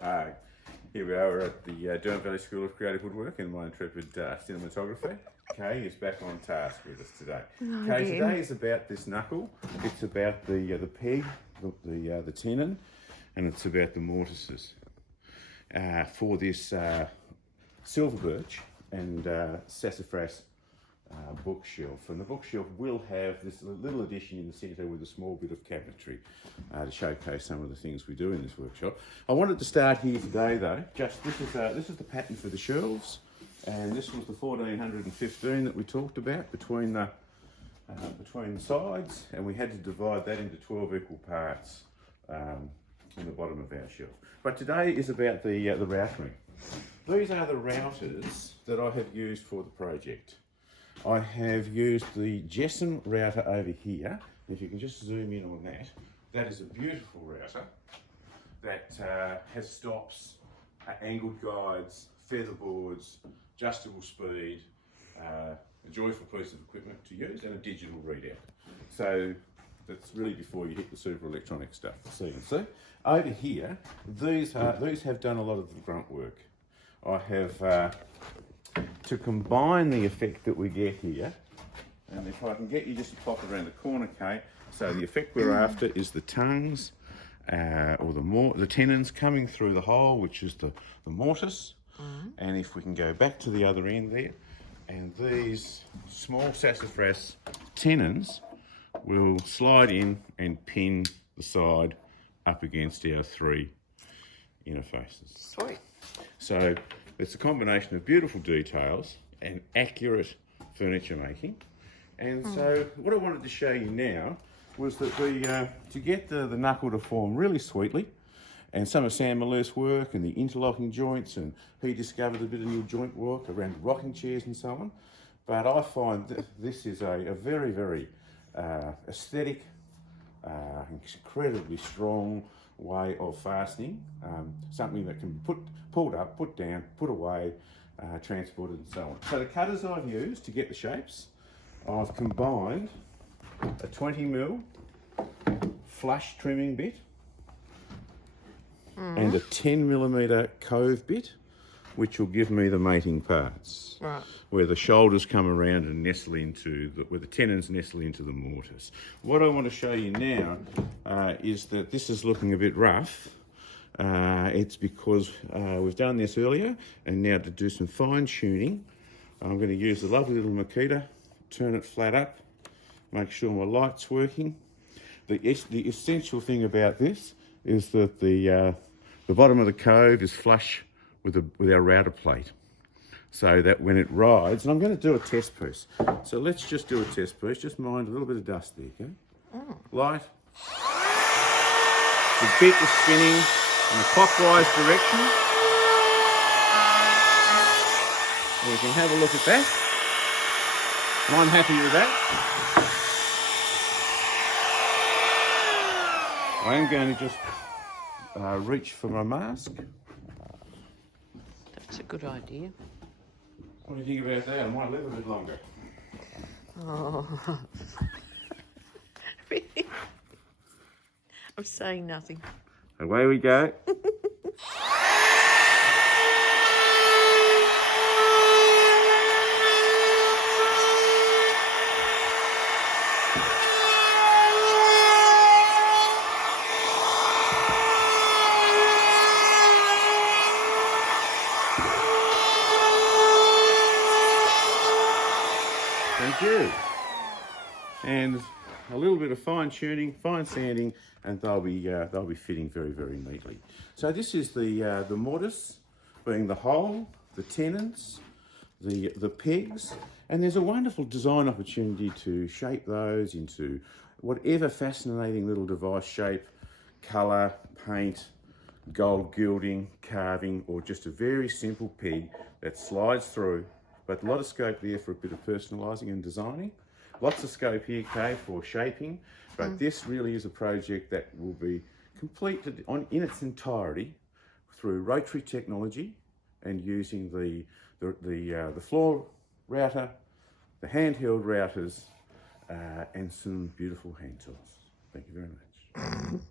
Uh, Here we are at the Derwent Valley School of Creative Woodwork, and my intrepid cinematographer, Kay, is back on task with us today. Kay, today is about this knuckle. It's about the peg, the tenon, and it's about the mortises for this silver birch and sassafras bookshelf. And the bookshelf will have this little addition in the centre with a small bit of cabinetry to showcase some of the things we do in this workshop. I wanted to start here today though, this is the pattern for the shelves, and this was the 1415 that we talked about between the sides, and we had to divide that into 12 equal parts in the bottom of our shelf. But today is about the routering. These are the routers that I have used for the project. I have used the Jessen router over here. If you can just zoom in on that, that is a beautiful router that has stops, angled guides, feather boards, adjustable speed, a joyful piece of equipment to use, and a digital readout. So that's really before you hit the super electronic stuff, the CNC. Over here, these have done a lot of the grunt work. I have to combine the effect that we get here, and if I can get you just to pop around the corner, Kate. So the effect we're after is the tongues, or the tenons coming through the hole, which is the mortise. And if we can go back to the other end there, and these small sassafras tenons will slide in and pin the side up against our three interfaces. Sweet. So it's a combination of beautiful details and accurate furniture making. And so what I wanted to show you now was that to get the knuckle to form really sweetly, and some of Sam Malherbe's work and the interlocking joints, and he discovered a bit of new joint work around rocking chairs and so on. But I find that this is a very, very aesthetic, incredibly strong way of fastening, something that can be pulled up, put down, put away, transported and so on. So the cutters I've used to get the shapes, I've combined a 20mm flush trimming bit and a 10mm cove bit, which will give me the mating parts, right, where the shoulders come around and nestle into, where the tenons nestle into the mortise. What I want to show you now is that this is looking a bit rough. It's because we've done this earlier, and now to do some fine tuning, I'm going to use the lovely little Makita, turn it flat up, make sure my light's working. The essential thing about this is that the bottom of the cove is flush with our router plate, so that when it rides, and I'm going to do a test piece. So let's just do a test piece. Just mind a little bit of dust there, okay? Light. The bit is spinning in a clockwise direction. And we can have a look at that. I'm happy with that. I am going to just reach for my mask. That's a good idea. What do you think about that? I might live a bit longer. Oh. Really? I'm saying nothing. Away we go. Thank you. And a little bit of fine tuning, fine sanding, and they'll be fitting very, very neatly. So this is the mortise, being the hole, the tenons, the pegs, and there's a wonderful design opportunity to shape those into whatever fascinating little device shape, colour, paint, gold gilding, carving, or just a very simple peg that slides through. But a lot of scope there for a bit of personalising and designing. Lots of scope here, Kay, for shaping, but this really is a project that will be completed in its entirety through rotary technology and using the floor router, the handheld routers, and some beautiful hand tools. Thank you very much.